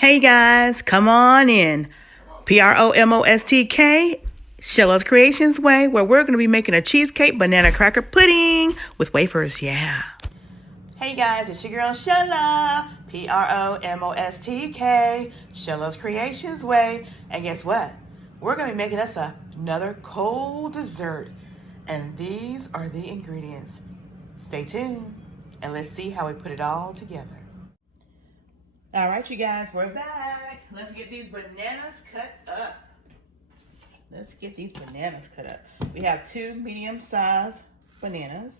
Hey guys, come on in. PromoSTK, Sheila's Creations Way, where we're going to be making a cheesecake banana cracker pudding with wafers, yeah. Hey guys, it's your girl Sheila, PromoSTK, Sheila's Creations Way. And guess what? We're going to be making us another cold dessert. And these are the ingredients. Stay tuned and let's see how we put it all together. All right, you guys, we're back. Let's get these bananas cut up. We have 2 medium-sized bananas.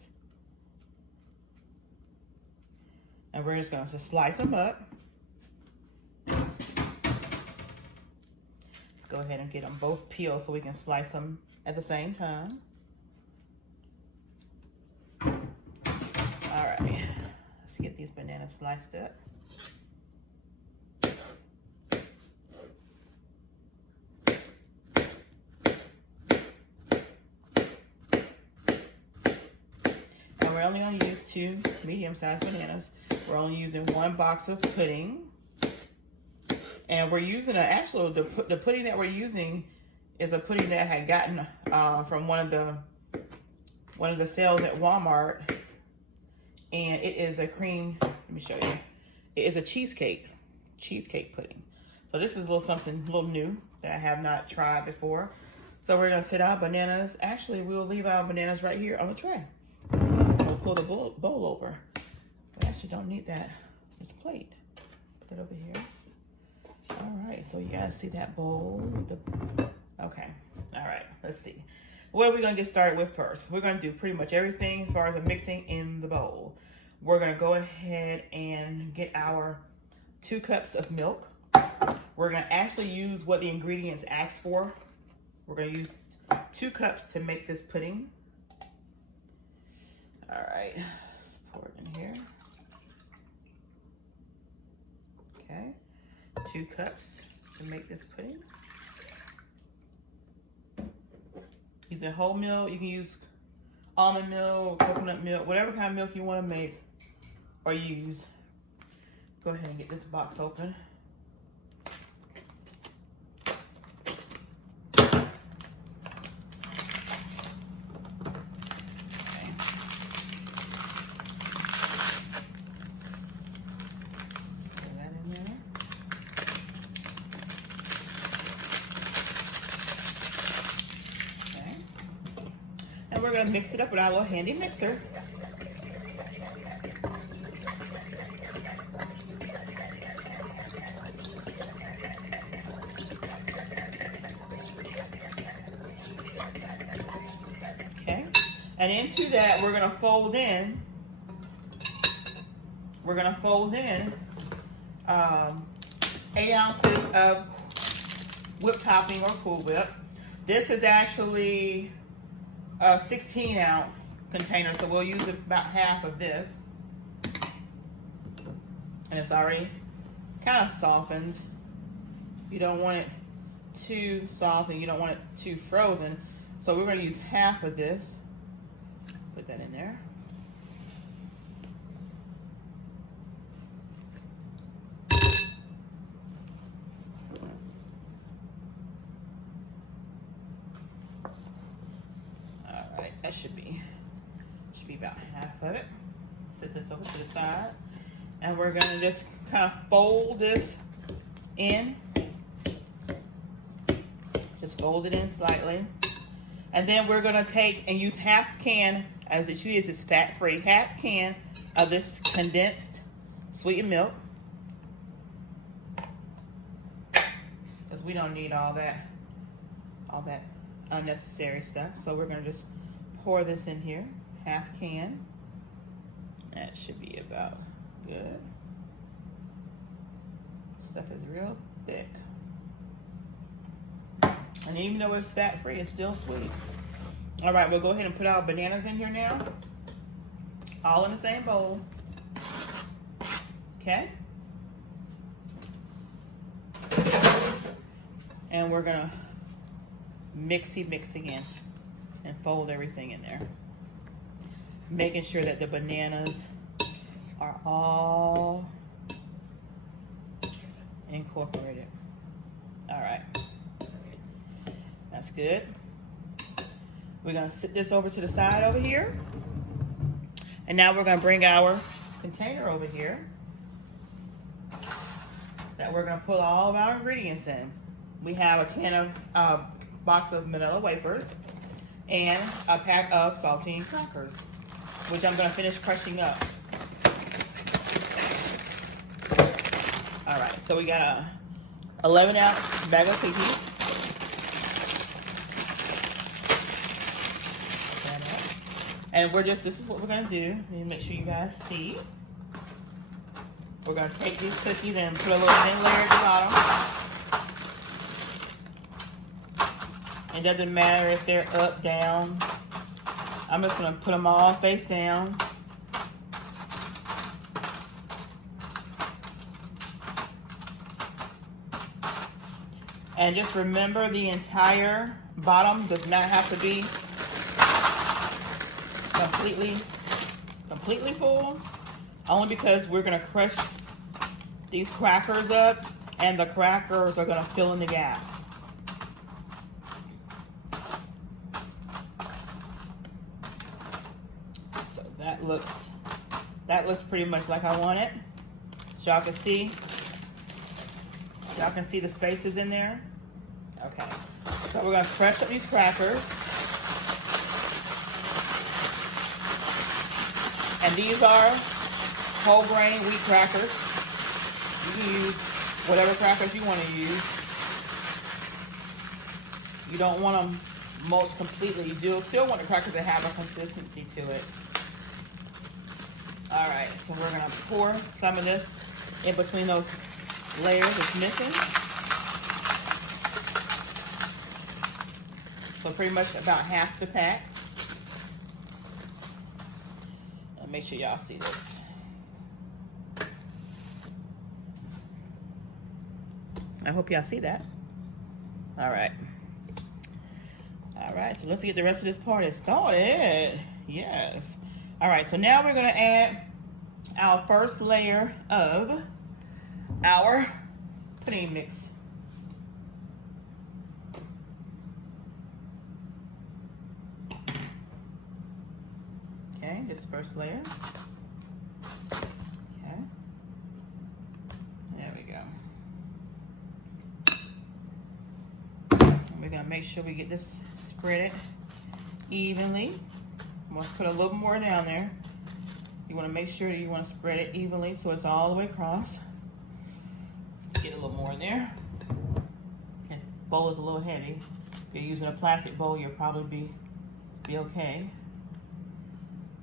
And we're just going to slice them up. Let's go ahead and get them both peeled so we can slice them at the same time. All right, let's get these bananas sliced up. We're only going to use 2 medium-sized bananas. We're only using 1 box of pudding. And we're using the pudding that we're using is a pudding that I had gotten from one of the sales at Walmart. And it is a cream, let me show you. It is a cheesecake pudding. So this is a little new that I have not tried before. So we're going to set our bananas. Actually, we'll leave our bananas right here on the tray. We'll pull the bowl over. We actually don't need that. It's a plate. Put it over here. All right, so you guys see that bowl with the, okay. All right, let's see. What are we gonna get started with first? We're gonna do pretty much everything as far as the mixing in the bowl. We're gonna go ahead and get our 2 cups of milk. We're gonna actually use what the ingredients ask for. We're gonna use 2 cups to make this pudding. All right, let's pour it in here. Okay, 2 cups to make this pudding. Using whole milk, you can use almond milk, coconut milk, whatever kind of milk you want to make or use. Go ahead and get this box open. And we're going to mix it up with our little handy mixer. Okay. And into that, we're going to fold in. 8 ounces of whipped topping or Cool Whip. This is actually a 16-ounce container, so we'll use about half of this. And it's already kind of softened. You don't want it too soft and you don't want it too frozen. So we're going to use half of this. Put that in there. That should be about half of it. Set this over to the side. And we're gonna just kind of fold this in. Just fold it in slightly. And then we're gonna take and use half can, as it is, it's fat-free, half can of this condensed sweetened milk. Because we don't need all that unnecessary stuff. So we're gonna just pour this in here, half can. That should be about good. Stuff is real thick. And even though it's fat-free, it's still sweet. All right, we'll go ahead and put our bananas in here now. All in the same bowl. Okay. And we're gonna mix again and fold everything in there. Making sure that the bananas are all incorporated. All right, that's good. We're gonna sit this over to the side over here. And now we're gonna bring our container over here that we're gonna put all of our ingredients in. We have a can of, box of vanilla wafers and a pack of saltine crackers, which I'm gonna finish crushing up. All right, so we got a 11-ounce bag of cookies. And this is what we're gonna do. Need to make sure you guys see. We're gonna take these cookies and put a little thin layer at the bottom. It doesn't matter if they're up, down. I'm just gonna put them all face down. And just remember, the entire bottom does not have to be completely full, only because we're gonna crush these crackers up and the crackers are gonna fill in the gaps. So that looks pretty much like I want it. So y'all can see the spaces in there. Okay, so we're gonna crush up these crackers. And these are whole grain wheat crackers. You can use whatever crackers you want to use. You don't want them mulched completely. You do still want the crackers to have a consistency to it. All right, so we're gonna pour some of this in between those layers it's missing. So pretty much about half the pack. Make sure y'all see this. I hope y'all see that. All right. All right, so let's get the rest of this party started. Yes. All right, so now we're gonna add our first layer of our pudding mix. Okay, this first layer. Okay. There we go. And we're gonna make sure we get this spread evenly. I'm gonna put a little more down there. You wanna make sure you wanna spread it evenly so it's all the way across. Let's get a little more in there. The bowl is a little heavy. If you're using a plastic bowl, you'll probably be okay.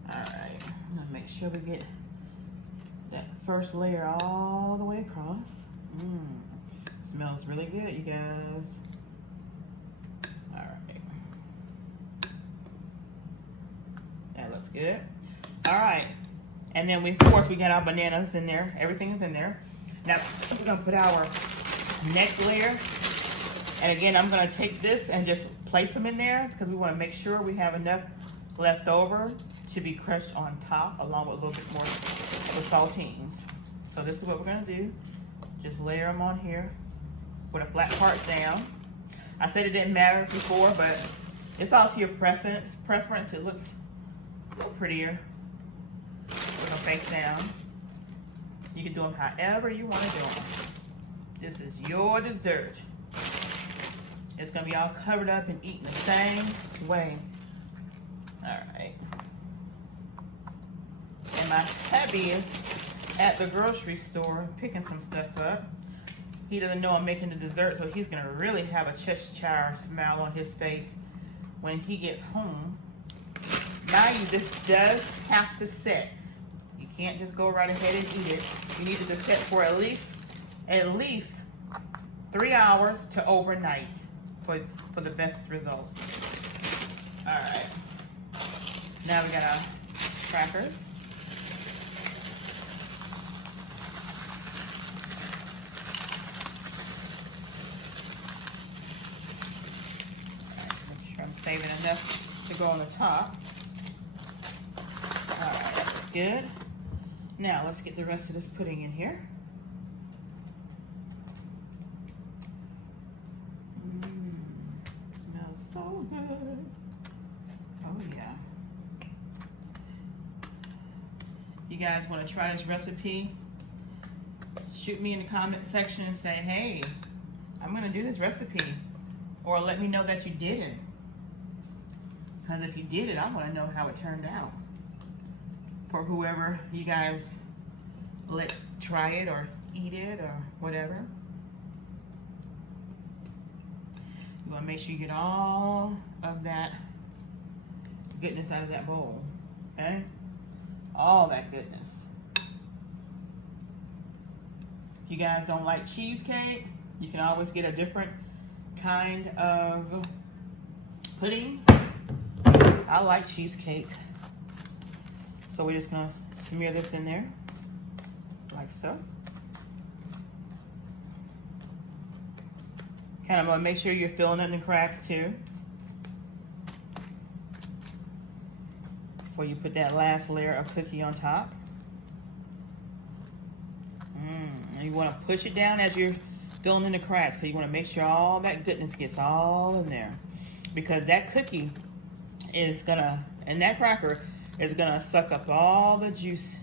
All right, I'm gonna make sure we get that first layer all the way across. Smells really good, you guys. All right, that looks good. All right, and then of course we got our bananas in there. Everything is in there. Now we're gonna put our next layer. And again, I'm gonna take this and just place them in there because we wanna make sure we have enough left over to be crushed on top, along with a little bit more of the saltines. So this is what we're gonna do. Just layer them on here, put the flat parts down. I said it didn't matter before, but it's all to your preference. It looks a little prettier. We're gonna face down. You can do them however you wanna do them. This is your dessert. It's gonna be all covered up and eaten the same way. All right. And my hubby is at the grocery store picking some stuff up. He doesn't know I'm making the dessert, so he's gonna really have a Cheshire smile on his face when he gets home. Mind you, this does have to set. You can't just go right ahead and eat it. You need it to set for at least 3 hours to overnight for the best results. All right. Now we got our crackers. Make sure I'm saving enough to go on the top. All right, that's good. Now let's get the rest of this pudding in here. so good. Oh yeah. You guys want to try this recipe? Shoot me in the comment section and say, hey, I'm gonna do this recipe. Or let me know that you did it. Because if you did it, I want to know how it turned out. For whoever you guys let try it or eat it or whatever. You want to make sure you get all of that goodness out of that bowl. Okay? All that goodness. If you guys don't like cheesecake, you can always get a different kind of pudding. I like cheesecake. So we're just gonna smear this in there, like so. Kind of want to make sure you're filling in the cracks too. Before you put that last layer of cookie on top. And you want to push it down as you're filling in the cracks, because you want to make sure all that goodness gets all in there. Because that cookie is gonna, and that cracker is gonna suck up all the juice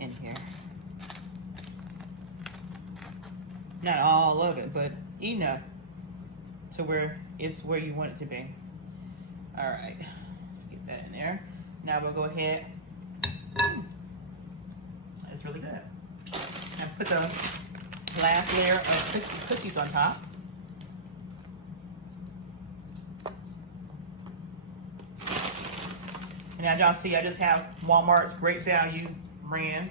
in here. Not all of it, but enough to where it's where you want it to be. All right, let's get that in there. Now we'll go ahead. That's really good. And put the last layer of cookies on top. And as y'all see, I just have Walmart's Great Value brand.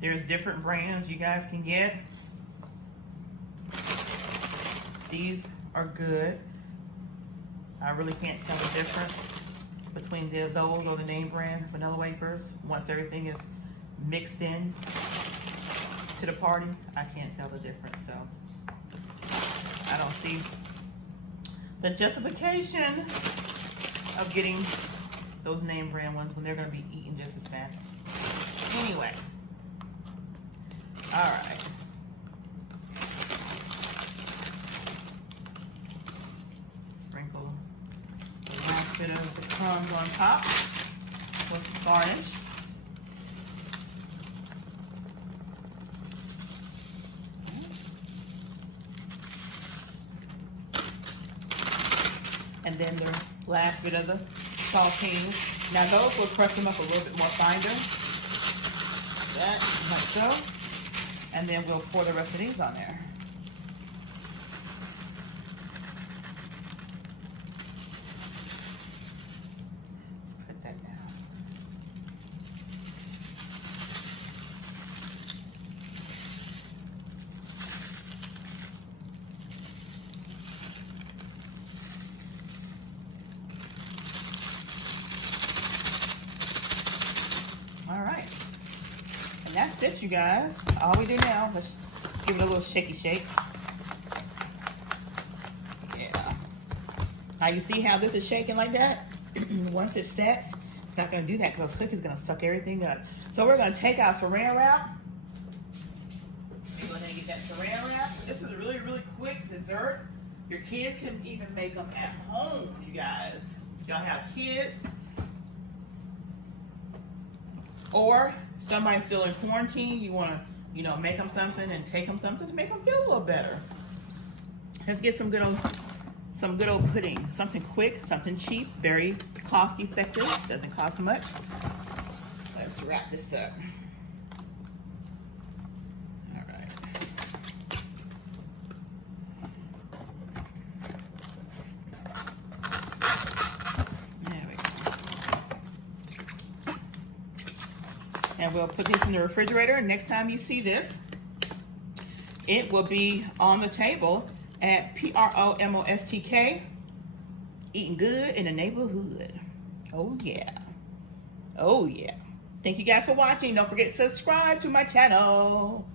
There's different brands you guys can get. These are good. I really can't tell the difference between those or the name brand vanilla wafers. Once everything is mixed in to the party, I can't tell the difference. So I don't see the justification of getting those name brand ones when they're going to be eaten just as fast. Anyway, all right. Sprinkle the last bit of the crumbs on top with the garnish. And then the last bit of the saltines. Now those will crush them up a little bit more finer. That, like so. And then we'll pour the rest of these on there. Let's put that down. All right. And that's it, you guys. All we do now, let's give it a little shaky shake. Yeah. Now you see how this is shaking like that? Once it sets, it's not gonna do that because cookies gonna suck everything up. So we're gonna take our saran wrap. Go ahead and get that saran wrap. This is a really, really quick dessert. Your kids can even make them at home, you guys. Y'all have kids. Or somebody's still in quarantine, you want to, make them something and take them something to make them feel a little better. Let's get some good old pudding. Something quick, something cheap, very cost effective, doesn't cost much. Let's wrap this up. All right. There we go. And we'll put this in the refrigerator. Next time you see this, it will be on the table at PromoSTK, eating good in the neighborhood. Oh yeah. Oh yeah. Thank you guys for watching. Don't forget to subscribe to my channel.